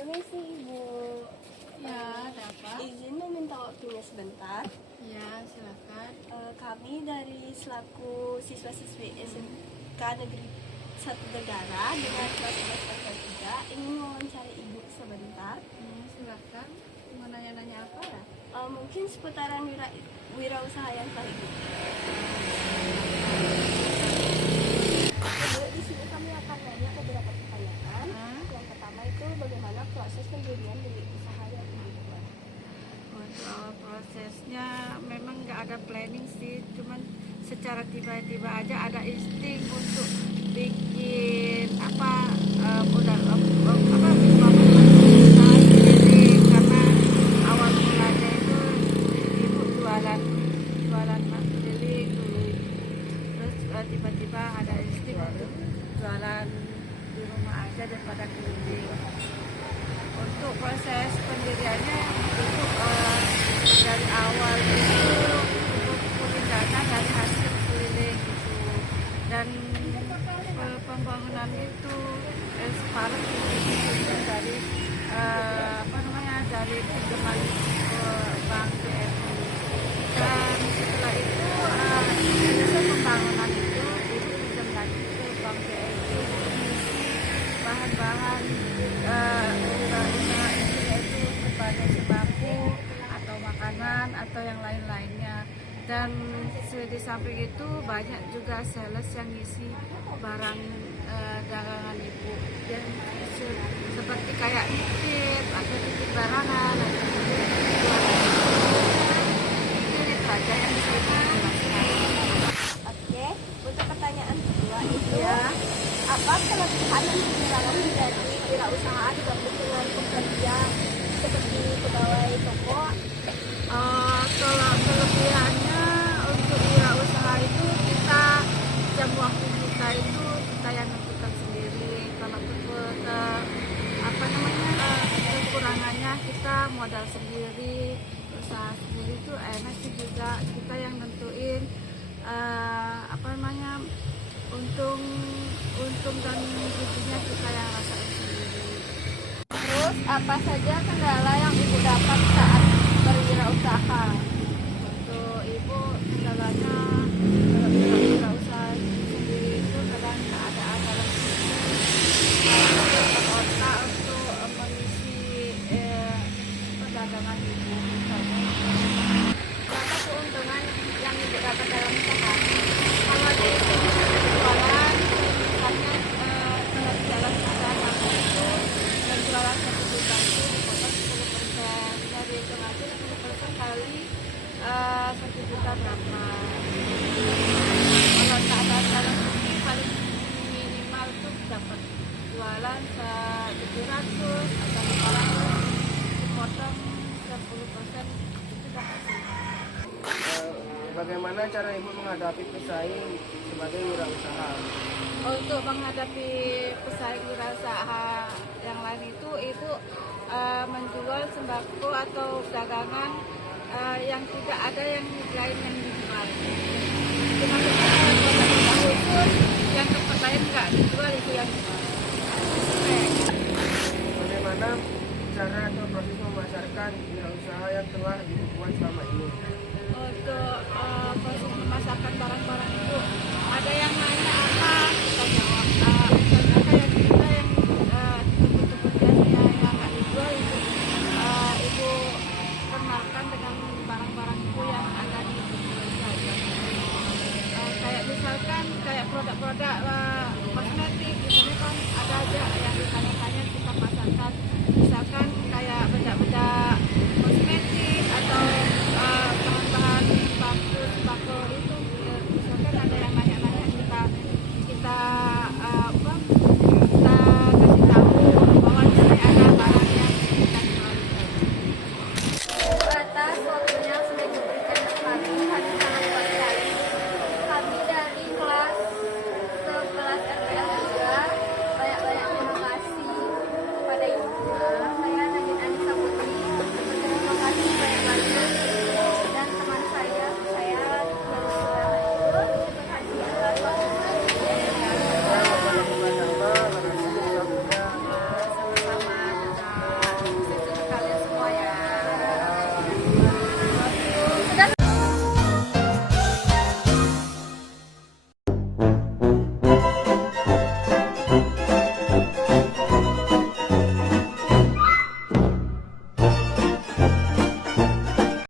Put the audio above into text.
Permisi Ibu, Ya, ada apa? izin meminta waktunya sebentar. Ya, silakan. Kami dari selaku siswa-siswi SMK Negeri 1 Negara dengan kelas 3 ingin mewawancari Ibu sebentar. Silakan. Mau nanya-nanya apa ya? Mungkin seputaran wirausaha yang telah Ibu. Ibu, di sini kami akan nanya beberapa pertanyaan. Yang pertama itu bagaimana proses pendirian dari usaha yang Ibu buat? Untuk prosesnya memang nggak ada planning sih, cuman secara tiba-tiba aja ada insting untuk bikin karena awal mulanya itu ibu jualan keliling dulu, terus tiba-tiba ada insting untuk jualan di rumah aja daripada keliling. Untuk proses pendiriannya itu dari awal itu kumpulin dana dari hasil keliling gitu, dan pembangunan itu separuh itu dari dari pinjaman bank BRI, dan setelah itu selesai pembangunan itu ibu pinjam lagi ke bank BRI untuk mengisi bahan-bahan usaha itu sebagai sembako atau makanan atau yang lain-lainnya. Dan di samping itu banyak juga sales yang ngisi barang dagangan ibu, dan seperti kayak nitip atau titip barangan atau itu saja yang bisa ibu jelaskan. Oke, untuk pertanyaan kedua itu Ya. apa kelebihan dan kekurangan menjadi wirausaha dibanding dengan pekerja seperti pegawai toko? Kalau kelebihannya untuk wirausaha itu kita jam waktu kita itu kita yang tentukan sendiri. Kalau kekurangannya kita modal sendiri, usaha sendiri itu enak sih juga, kita yang nentuin untung dan ruginya kita yang rasain sendiri. Terus apa saja kendala yang Ibu dapat saat berwirausaha? Untuk ibu kendalanya dalam wirausaha sendiri itu kadang nggak ada dalam otak untuk mengisi perdagangan ibu misalnya. Berapa keuntungan yang Ibu dapat dalam usaha? Kalau di jualan, misalnya kalau di jalan usaha itu penjualan 1 juta itu dipotong 10%, dari itu aja 10% kali 1 juta berapa. Kalau tak ada jalan sendiri paling minimal tuh dapat jualan 700 atau 500, dipotong 10% itu dapat sih. Bagaimana cara Ibu menghadapi pesaing sebagai wirausaha? Untuk menghadapi pesaing wirausaha yang lain itu ibu menjual sembako atau dagangan yang tidak ada yang lain yang dijual. Cuma produk khusus yang tempat lain nggak dijual,